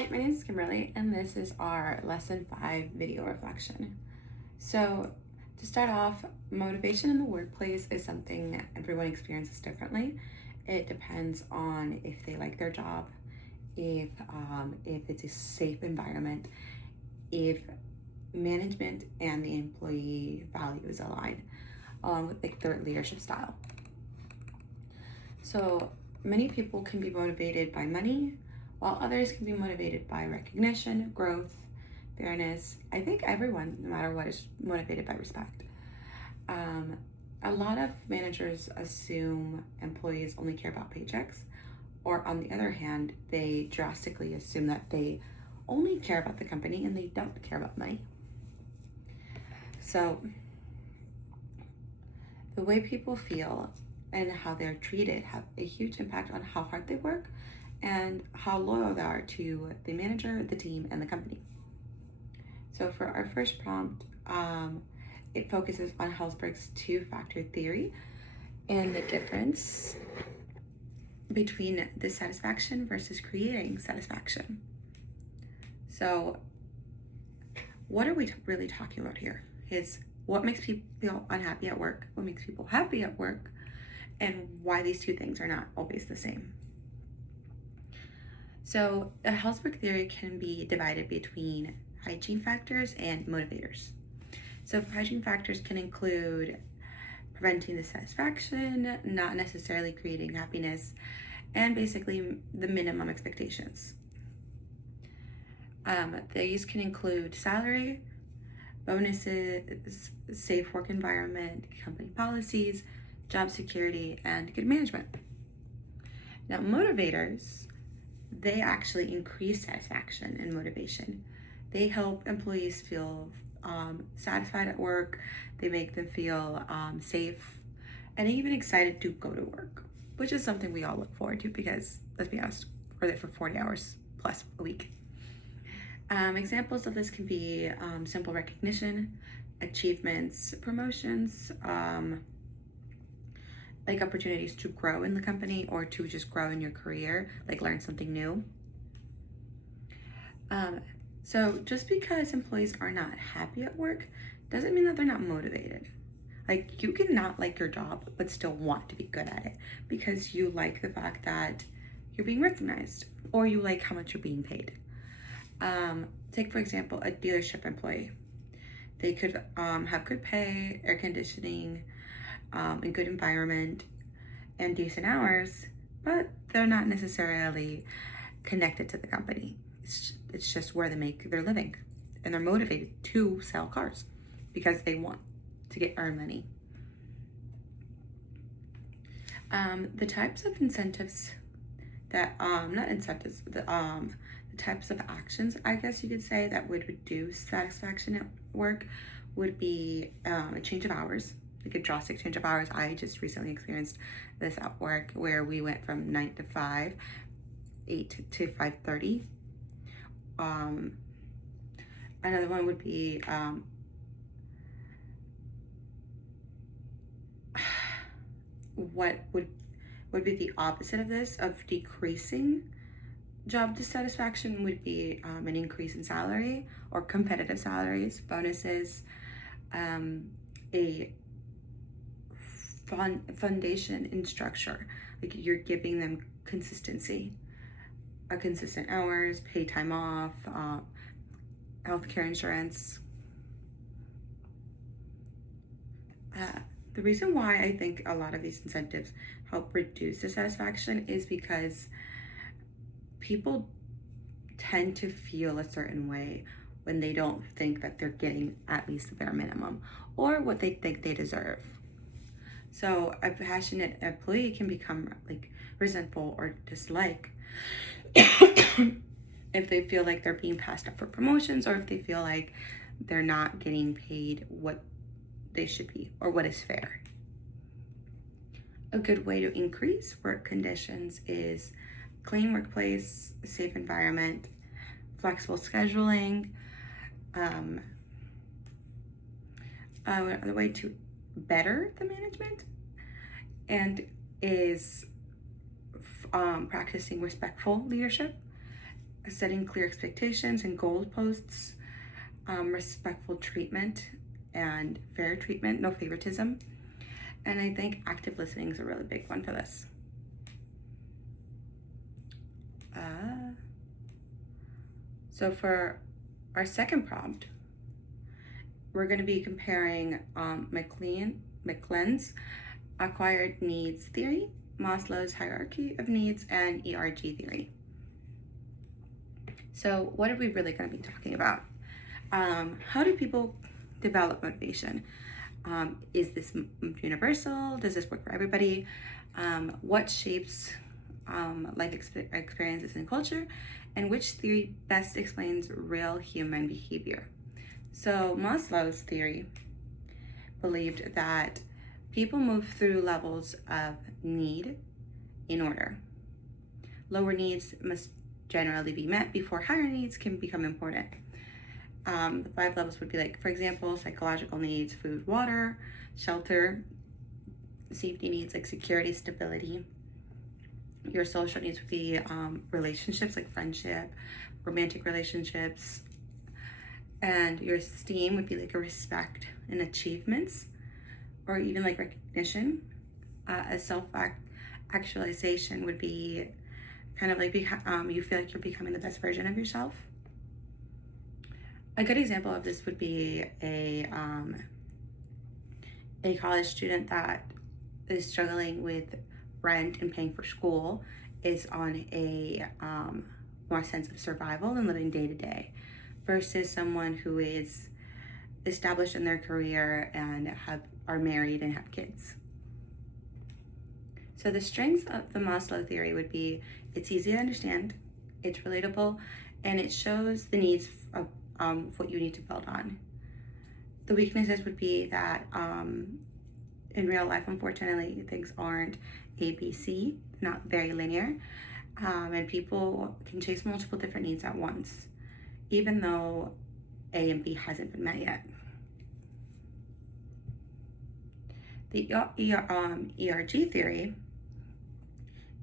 Hi, my name is Kimberly, and this is our Lesson 5 video reflection. So, to start off, motivation in the workplace is something everyone experiences differently. It depends on if they like their job, if it's a safe environment, if management and the employee values align, along with their leadership style. So, many people can be motivated by money, while others can be motivated by recognition, growth, fairness. I think everyone, no matter what, is motivated by respect. Um, a lot of managers assume employees only care about paychecks, or on the other hand, they drastically assume that they only care about the company and they don't care about money. So, the way people feel and how they're treated have a huge impact on how hard they work and how loyal they are to the manager, the team, and the company. So for our first prompt, it focuses on Helzberg's two-factor theory and the difference between dissatisfaction versus creating satisfaction. So what are we really talking about here? Is what makes people feel unhappy at work, what makes people happy at work, and why these two things are not always the same. So the Helzberg theory can be divided between hygiene factors and motivators. So hygiene factors can include preventing dissatisfaction, not necessarily creating happiness, and basically the minimum expectations. These can include salary, bonuses, safe work environment, company policies, job security, and good management. Now, motivators, they actually increase satisfaction and motivation. They help employees feel satisfied at work. They make them feel safe and even excited to go to work, which is something we all look forward to because, let's be honest, we're there for 40 hours plus a week. Examples of this can be simple recognition, achievements, promotions, like opportunities to grow in the company or to just grow in your career, like learn something new. So just because employees are not happy at work doesn't mean that they're not motivated. Like, you can not like your job but still want to be good at it because you like the fact that you're being recognized or you like how much you're being paid. Take, for example, a dealership employee. They could have good pay, air conditioning, a good environment, and decent hours, but they're not necessarily connected to the company. It's just where they make their living, and they're motivated to sell cars because they want to earn money. The types of incentives that not incentives, the types of actions, I guess you could say, that would reduce satisfaction at work would be a change of hours, like a drastic change of hours. I just recently experienced this at work where we went from 9 to 5, 8 to 5:30. Another one would be what would be the opposite of this, of decreasing job dissatisfaction, would be an increase in salary or competitive salaries, bonuses, a foundation in structure, like you're giving them consistency, consistent hours, paid time off, healthcare insurance. The reason why I think a lot of these incentives help reduce dissatisfaction is because people tend to feel a certain way when they don't think that they're getting at least the bare minimum or what they think they deserve. So a passionate employee can become like resentful or dislike if they feel like they're being passed up for promotions or if they feel like they're not getting paid what they should be or what is fair. A good way to increase work conditions is clean workplace, safe environment, flexible scheduling. Another way to better the management and is practicing respectful leadership. setting clear expectations and goalposts, respectful treatment and fair treatment, no favoritism. And I think active listening is a really big one for this. So for our second prompt, we're going to be comparing McClelland's acquired needs theory, Maslow's hierarchy of needs, and ERG theory. So what are we really going to be talking about? How do people develop motivation? Is this universal? Does this work for everybody? What shapes life experiences and culture? And which theory best explains real human behavior? So Maslow's theory believed that people move through levels of need in order. Lower needs must generally be met before higher needs can become important. The 5 levels would be like, for example, psychological needs, food, water, shelter, safety needs like security, stability. Your social needs would be relationships like friendship, romantic relationships, and your esteem would be like a respect and achievements, or even like recognition. A self-actualization would be kind of like you feel like you're becoming the best version of yourself. A good example of this would be a college student that is struggling with rent and paying for school is on a more sense of survival and living day to day, versus someone who is established in their career and are married and have kids. So the strengths of the Maslow theory would be it's easy to understand, it's relatable, and it shows the needs of what you need to build on. The weaknesses would be that in real life, unfortunately, things aren't ABC, not very linear, and people can chase multiple different needs at once, even though A and B hasn't been met yet. The ERG theory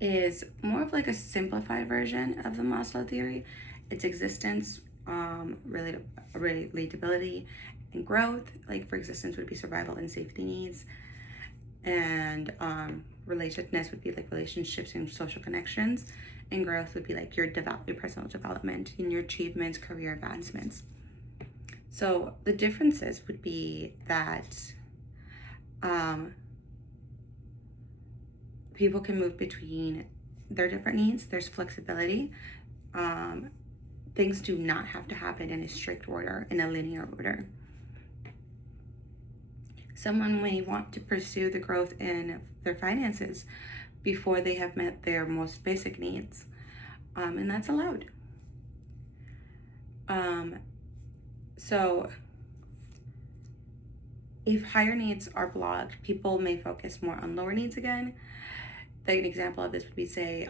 is more of like a simplified version of the Maslow theory. Its existence, relatability, and growth. Like for existence would be survival and safety needs, and relatedness would be like relationships and social connections, and growth would be like your personal development and your achievements, career advancements. So the differences would be that people can move between their different needs. There's flexibility. Things do not have to happen in a strict order, in a linear order. Someone may want to pursue the growth in their finances before they have met their most basic needs, and that's allowed. So if higher needs are blocked, people may focus more on lower needs again. Like an example of this would be, say,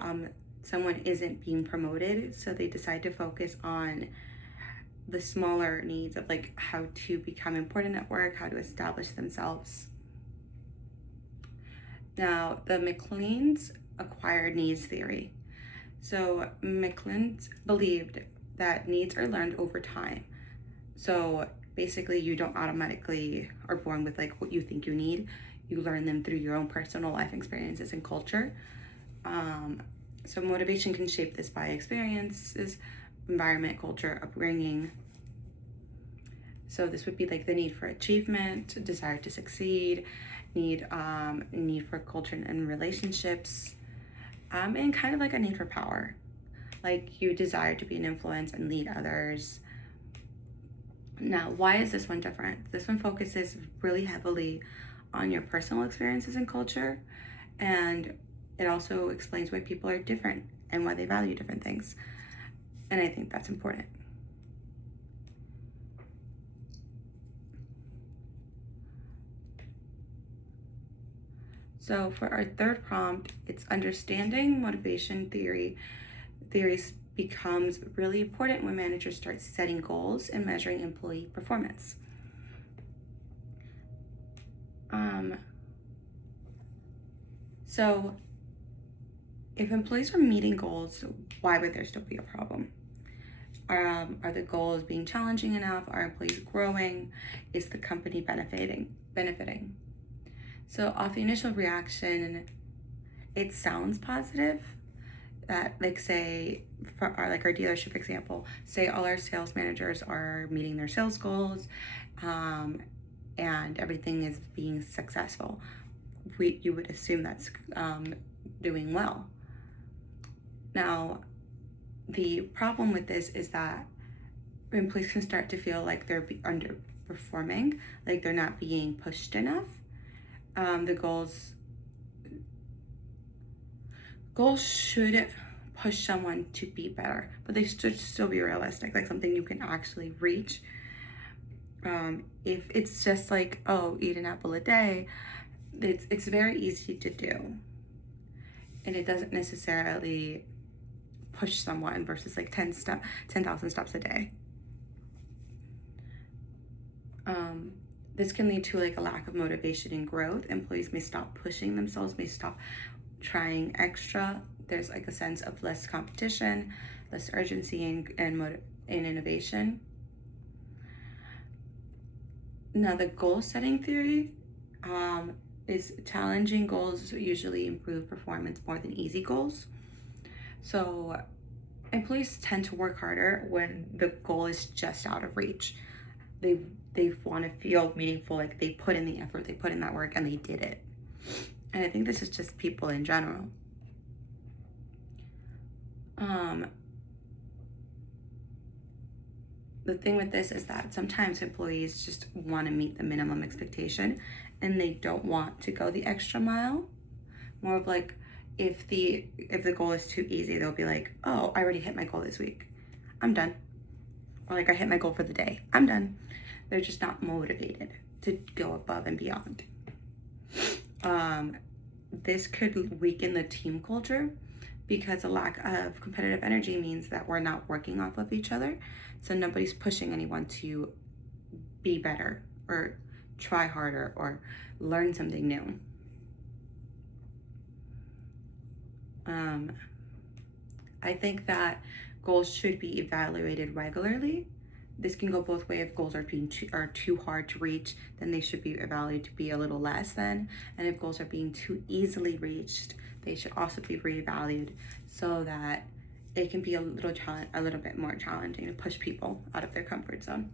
someone isn't being promoted, so they decide to focus on the smaller needs of like how to become important at work, how to establish themselves. Now, the McClelland's acquired needs theory. So McClelland believed that needs are learned over time. So basically you don't automatically are born with like what you think you need. You learn them through your own personal life experiences and culture. So motivation can shape this by experiences, environment, culture, upbringing. So this would be like the need for achievement, desire to succeed, need for culture and relationships, and kind of like a need for power. Like you desire to be an influence and lead others. Now, why is this one different? This one focuses really heavily on your personal experiences and culture, and it also explains why people are different and why they value different things. And I think that's important. So for our third prompt, it's understanding motivation theories becomes really important when managers start setting goals and measuring employee performance. So if employees are meeting goals, why would there still be a problem? Are the goals being challenging enough? Are employees growing? Is the company benefiting? So off the initial reaction, it sounds positive. That, like, say for our dealership example, say all our sales managers are meeting their sales goals, and everything is being successful. You would assume that's doing well. Now, the problem with this is that employees can start to feel like they're underperforming, like they're not being pushed enough. The goals should push someone to be better, but they should still be realistic, like something you can actually reach. If it's just like, oh, eat an apple a day, it's very easy to do, and it doesn't necessarily push someone versus like 10,000 steps a day. This can lead to like a lack of motivation and growth. Employees may stop pushing themselves, may stop trying extra. There's like a sense of less competition, less urgency, and innovation. Now, the goal setting theory is challenging goals usually improve performance more than easy goals. So employees tend to work harder when the goal is just out of reach. They want to feel meaningful, like they put in the effort, they put in that work, and they did it. And I think this is just people in general. The thing with this is that sometimes employees just want to meet the minimum expectation and they don't want to go the extra mile. More of like, if the goal is too easy, they'll be like, oh, I already hit my goal this week, I'm done. Or like, I hit my goal for the day, I'm done. They're just not motivated to go above and beyond. This could weaken the team culture because a lack of competitive energy means that we're not working off of each other. So nobody's pushing anyone to be better or try harder or learn something new. I think that goals should be evaluated regularly. This can go both ways. If goals are too hard to reach, then they should be evaluated to be a little less than. And if goals are being too easily reached, they should also be reevaluated so that it can be a little bit more challenging to push people out of their comfort zone.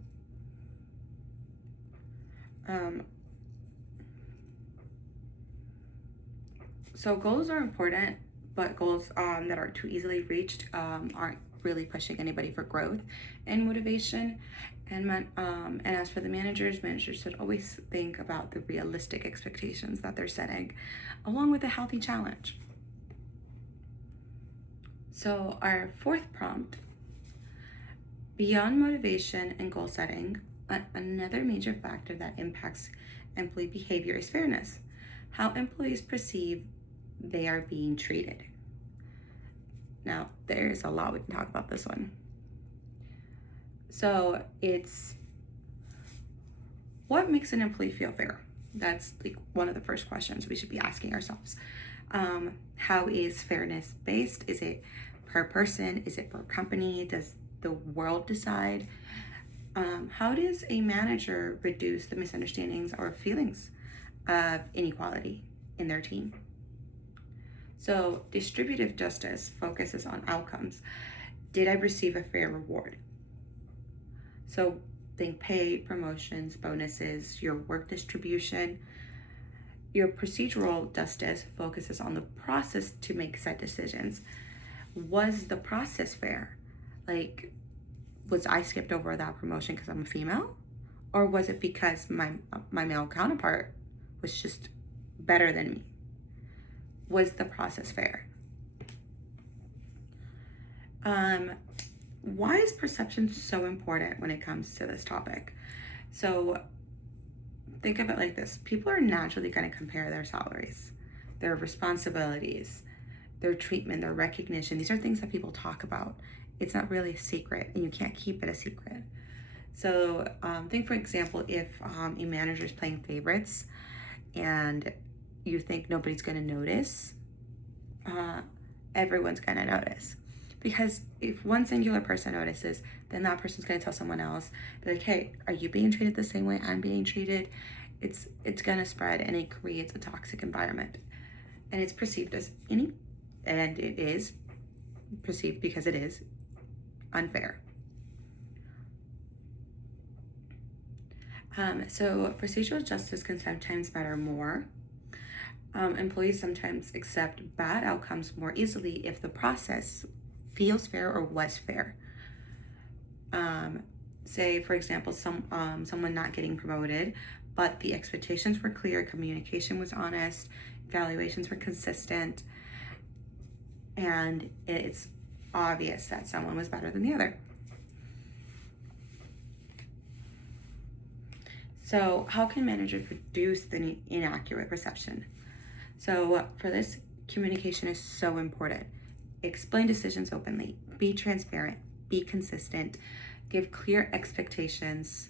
So goals are important, but goals that are too easily reached aren't really pushing anybody for growth and motivation. And as for the managers should always think about the realistic expectations that they're setting, along with a healthy challenge. So our fourth prompt, beyond motivation and goal setting, another major factor that impacts employee behavior is fairness. How employees perceive they are being treated. Now, there's a lot we can talk about this one. So it's what makes an employee feel fair? That's like one of the first questions we should be asking ourselves. How is fairness based? Is it per person? Is it per company? Does the world decide? How does a manager reduce the misunderstandings or feelings of inequality in their team? So distributive justice focuses on outcomes. Did I receive a fair reward? So think pay, promotions, bonuses, your work distribution. Your procedural justice focuses on the process to make said decisions. Was the process fair? Like, was I skipped over that promotion because I'm a female? Or was it because my male counterpart was just better than me? Was the process fair? Why is perception so important when it comes to this topic? So think of it like this. People are naturally going to compare their salaries, their responsibilities, their treatment, their recognition. These are things that people talk about. It's not really a secret, and you can't keep it a secret. So think, for example, if a manager is playing favorites and you think nobody's going to notice, everyone's going to notice Because if one singular person notices, then that person's going to tell someone else, be like, hey, are you being treated the same way I'm being treated? It's going to spread, and it creates a toxic environment. And it's perceived as and it is perceived because it is unfair. So procedural justice can sometimes matter more. Employees sometimes accept bad outcomes more easily if the process feels fair or was fair. Say, for example, someone not getting promoted, but the expectations were clear, communication was honest, evaluations were consistent, and it's obvious that someone was better than the other. So how can managers reduce the inaccurate perception? So for this, communication is so important. Explain decisions openly, be transparent, be consistent, give clear expectations,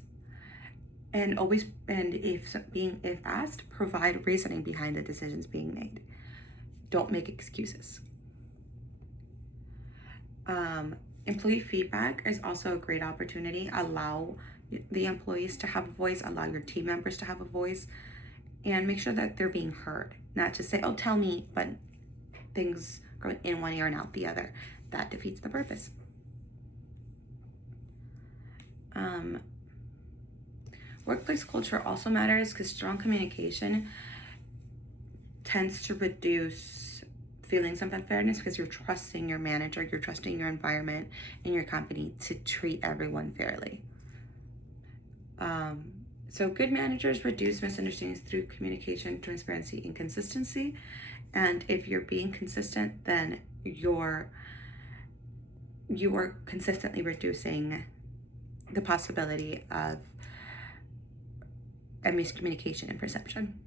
and if asked, provide reasoning behind the decisions being made. Don't make excuses. Employee feedback is also a great opportunity. Allow the employees to have a voice, allow your team members to have a voice, and make sure that they're being heard. Not just say, oh, tell me, but things go in one ear and out the other. That defeats the purpose. Workplace culture also matters because strong communication tends to reduce feelings of unfairness because you're trusting your manager, you're trusting your environment and your company to treat everyone fairly. So good managers reduce misunderstandings through communication, transparency, and consistency. And if you're being consistent, then you are consistently reducing the possibility of a miscommunication and perception.